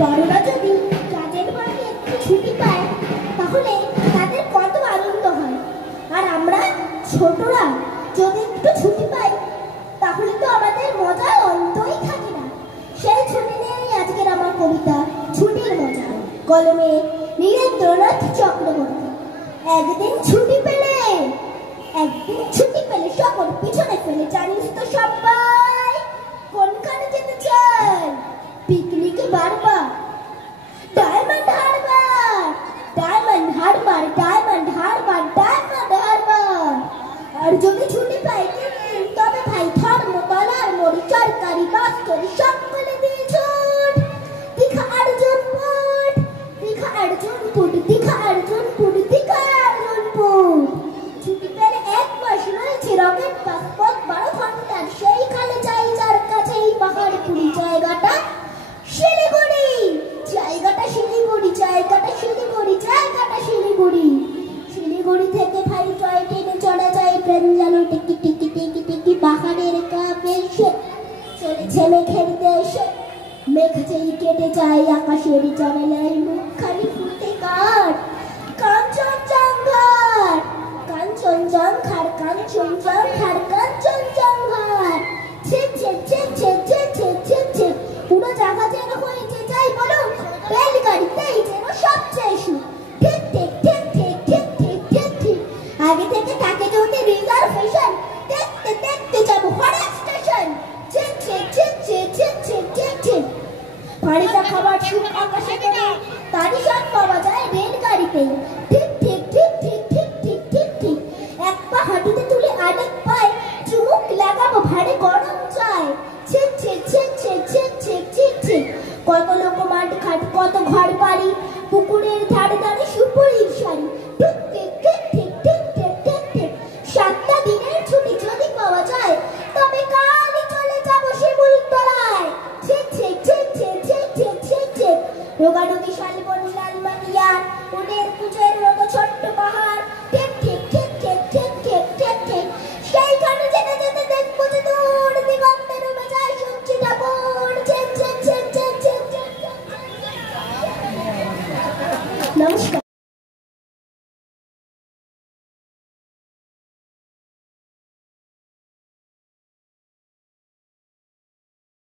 বড়রা যদি কাজের ফাঁকে একটু ছুটি পায় তাহলে তাদের কত আনন্দ হয়, আর আমরা ছোটরা যদি একটু ছুটি পাই তাহলে তো আমাদের মজার অন্তই থাকে না। সেই ছুটি নিয়েই আজকের আমার কবিতা ছুটির মজা। কলমে নীরেন্দ্রনাথ চক্রবর্তী। একদিন ছুটি পেলে সকল পিছনে ফেলে, জানিস তো সবাই কোনখানে যেতে চাই? পিকনিকে বারবার ডায়মন্ড হারবার, ডায়মন্ড হারবার, ডায়মন্ড হারবার, ডায়মন্ড হারবার। আর যদি ছুটি পাই তবে ভাই ধর্মতলার মোড়ে সরকারি বাস করে সকলে দিয়ে ছুট দীঘা আর্জুনপুর, দীঘা আর্জুনপুর, দীঘা আর্জুনপুর, দীঘা আর্জুনপুর। ছুটি পেলে এক মাস রয়েছে রকেট পাসপোর্ট 12 ঘন্টার, সেইখানে যাই যার কাছে এই পাহাড়পুরি জায়গাটা শিলিগুড়ি, জায়গাটা শিলিগুড়ি, জায়গাটা শিলিগুড়ি, জায়গাটা শিলিগুড়ি। শিলিগুড়ি থেকে ভাই টয় ট্রেনে চড়া যায়, ট্রেন যেন টিকি টিকি টিকি টিকি পাহাড়ের কাপে এসে চলেছে মেঘের দেশে। মেঘ যেই কেটে যায় আকাশের জানালায় মুখখানি ফুটে কাঠ। কাঞ্চনজঙ্ঘার, কাঞ্চনজঙ্ঘার, কাঞ্চনজঙ্ঘার, কাঞ্চনজঙ্ঘার। ছিপ ছিপ ছিপ ছিপ ছিপ ছিপ ছিপ ছিপ পুরো জাহাজের হয়েছে যাই বলুন, রেলগাড়িতেই যেন সবচেয়ে সুখ। ঠিক ঠিক ঠিক ঠিক ঠিক ঠিক ঠিক ঠিক। আগে থেকে থাকে যদি রিজার্ভেশন, দেখতে দেখতে যাবো হরেক স্টেশন। ঠিক ঠিক ঠিক ঠিক ঠিক ঠিক ঠিক ঠিক। ভারীটা খাবার সুখ আকাশে করে, তারই স্বাদ পাওয়া যায় রেলগাড়িতে। ঠিক ঠিক ঠিক ঠিক ঠিক ঠিক ঠিক ঠিক। এক পা হাঁটুতে তুলে আরেক পায়ে চুমুক লাগাবো ভারে গরম চায়। ছিক ছিক ছিক ছিক ছিক ছিক ছিক ছিক। কত লোক মাঠ ঘাট, কত ঘর বাড়ি, পুকুরের ধারে ধারে সুপুরির শাড়ি। ঠিক ঠিক ঠিক ঠিক ঠিক ঠিক ঠিক ঠিক। 7টা দিনের ছুটি যদি পাওয়া যায় তবে কালই চলে যাবো শিমুলতলায়। ছিক ছিক ছিক ছিক ছিক ছিক ছিক ছিক। রোগারুগি শালবন লালমাটিয়ার ওদের পুজোর মতো ছোট্ট পাহাড়।